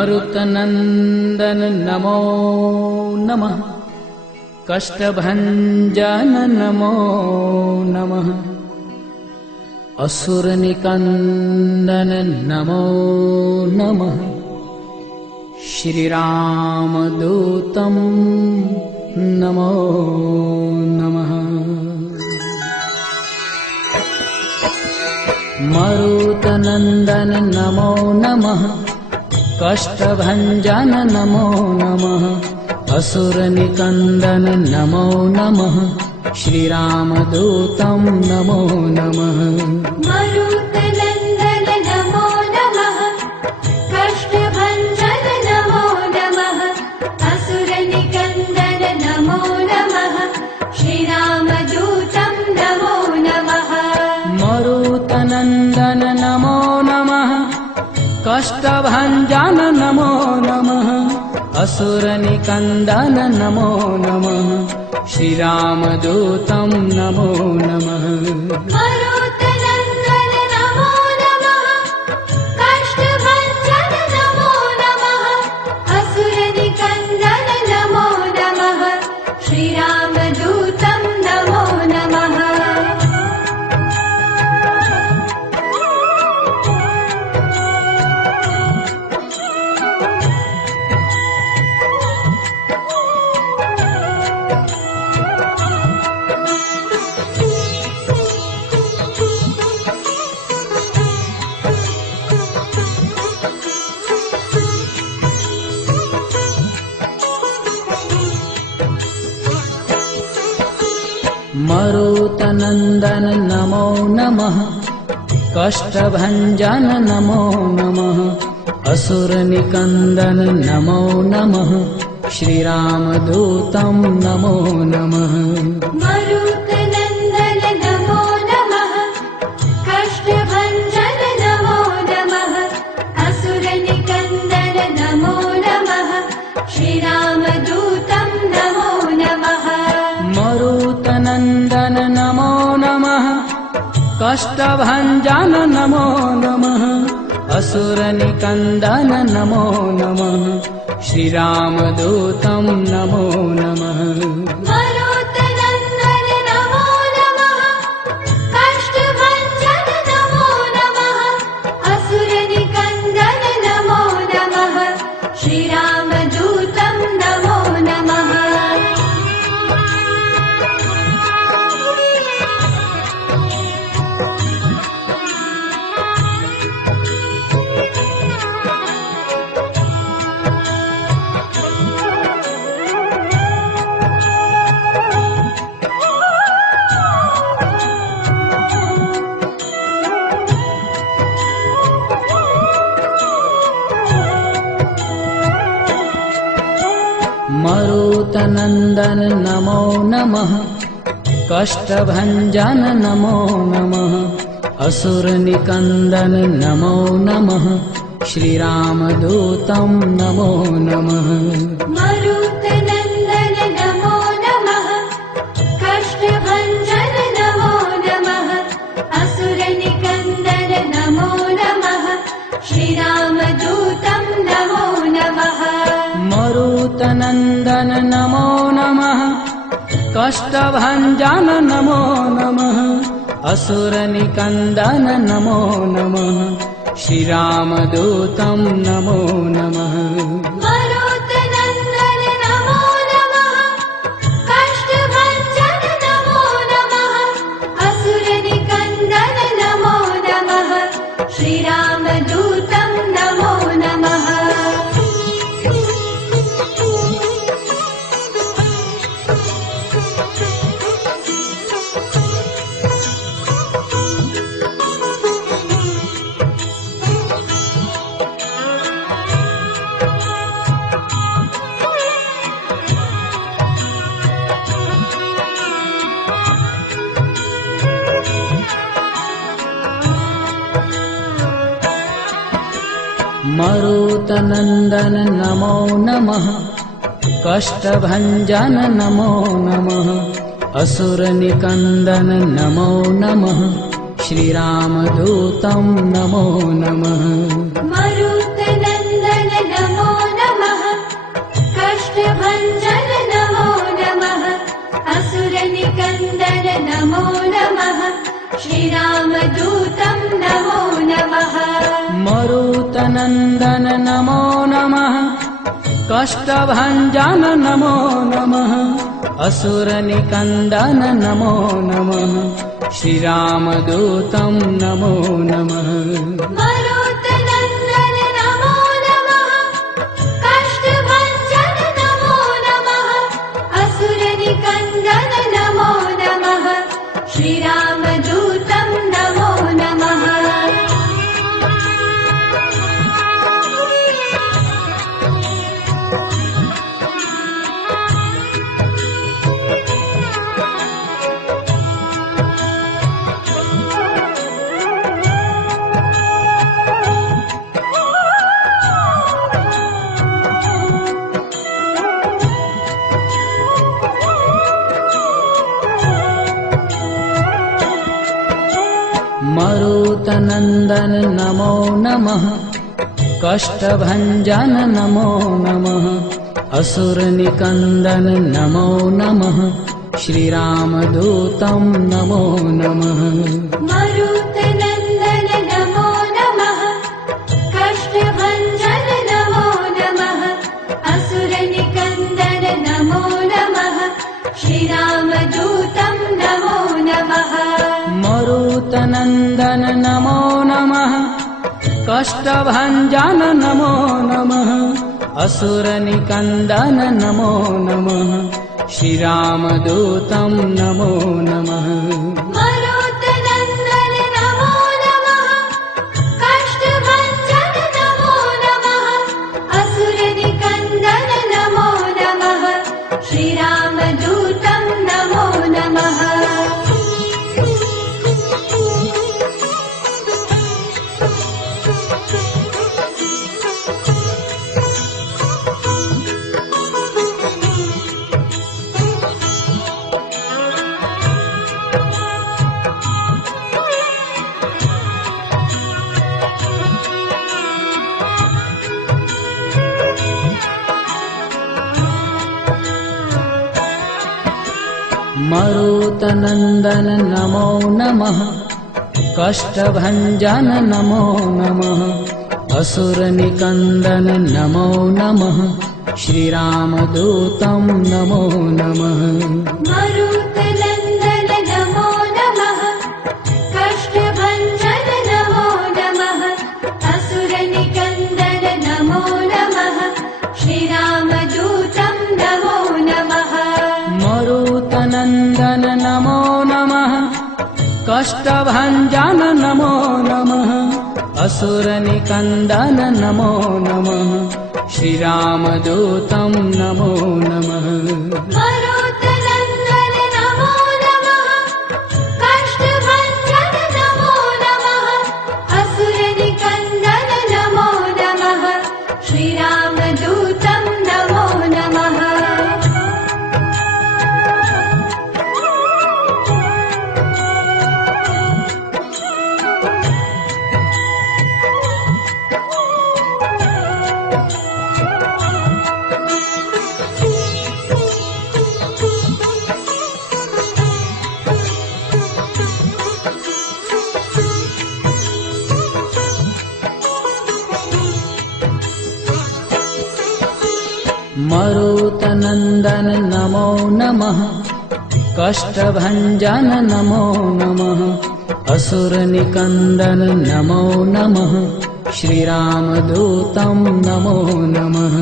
मरुतनंदन नमो नमः। कष्टभंजन नमो नमः। असुरनिकंदन नमो नमः। श्रीरामदूतं नमो नमः। मरुतनंदन नमो नमः। कष्टभंजन नमो नमः। असुरनिकंदन नमो नमः। श्रीरामदूतं नमो नमः। मरुतनंदन नमो नमः। कष्टभंजन नमो नमः। असुरनिकंदन नमो नमः। श्रीरामदूतं नमो नमः। मरुतनंदन नमो नमः। कष्टभंजन नमो नमः। असुरनिकंदन नमो नमः। श्रीरामदूतं नमो नमः। मरुतनंदन नमो नमः। कष्टभंजन नमो नमः। असुरनिकंदन नमो नमः। श्रीरामदूतं नमो नमः। मरुतनंदन नमो नमः। कष्टभंजन नमो नमः। असुरनिकंदन नमो नमः। श्रीरामदूतं नमो नमः। मरुतनंदन नमो नमः। कष्टभंजन नमो नमः। असुरनिकंदन नमो नमः। श्रीरामदूतं नमो नमः। मरुतनंदन नमो नमः। कष्टभंजन नमो नमः। असुरनिकंदन नमो नमः। श्रीरामदूतं नमो नमः। मरुतनंदन नमो नमः। कष्टभंजन नमो नमः। असुरनिकंदन नमो नमः। श्रीरामदूतं नमो नमः। मरुतनंदन नमो नमः। कष्टभंजन नमो नमः। असुरनिकंदन नमो नमः। श्रीरामदूतं नमो नमः। मरुतनंदन नमो नमः। कष्टभंजन नमो नमः। असुरनिकंदन नमो नमः। श्रीरामदूतं नमो नमः। मरुतनंदन नमो नमः। कष्टभंजन नमो नमः। असुरनिकंदन नमो नमः। श्रीरामदूतं नमो नमः। मरुतनंदन नमो नमः। कष्टभंजन नमो नमः। असुरनिकंदन नमो नमः। श्रीरामदूतं नमो नमः। मरुतनंदन नमो नमः। कष्टभंजन नमो नमः। असुरनिकंदन नमो नमः। श्रीरामदूतं नमो नमः। मरुतनंदन नमो कष्टभञ्जन नमो नमः असुरनिकन्दन नमो नमः श्रीरामदूतं नमो नमः मरुतनन्दन नमो नमः कष्टभञ्जन नमो नमः असुरनिकन्दन नमो नमः श्रीरामदूतं नमो नमः मरुतनन्दन नमो नमः कष्टभञ्जन नमो नमः असुरनिकन्दन नमो नमः श्रीरामदूतं नमो नमः मरुतनन्दन नमो नमः कष्टभञ्जन नमो नमः असुरनिकन्दन नमो नमः श्रीरामदूतं नमो नमः मरुतनन्दन नमो नमः कष्टभञ्जन नमो नमः असुरनिकन्दन नमो नमः श्रीरामदूतं नमो नमः मरुतनन्दन नमो नमः कष्टभञ्जन नमो नमः असुरनिकन्दन नमो नमः श्रीरामदूतं नमो नमः मरुतनन्दन नमो नमः कष्टभञ्जन नमो नमः असुरनिकन्दन नमो नमः श्रीरामदूतं नमो नमः मरुतनन्दन नमो नमः कष्टभञ्जन नमो नमः असुरनिकन्दन नमो नमः श्रीरामदूतं नमो नमः मरुतनन्दन नमो नमः कष्टभञ्जन नमो नमः असुरनिकन्दन नमो नमः श्रीरामदूतं नमो नमः मरुतनन्दन नमो नमः कष्टभञ्जन नमो नमः असुरनिकन्दन नमो नमः श्रीरामदूतं नमो नमः मरुतनन्दन नमो नमः कष्टभञ्जन नमो नमः असुरनिकन्दन नमो नमः श्रीरामदूतं नमो नमः मरुतनन्दन नमो नमः कष्टभञ्जन नमो नमः असुरनिकन्दन नमो नमः श्रीरामदूतं नमो नमः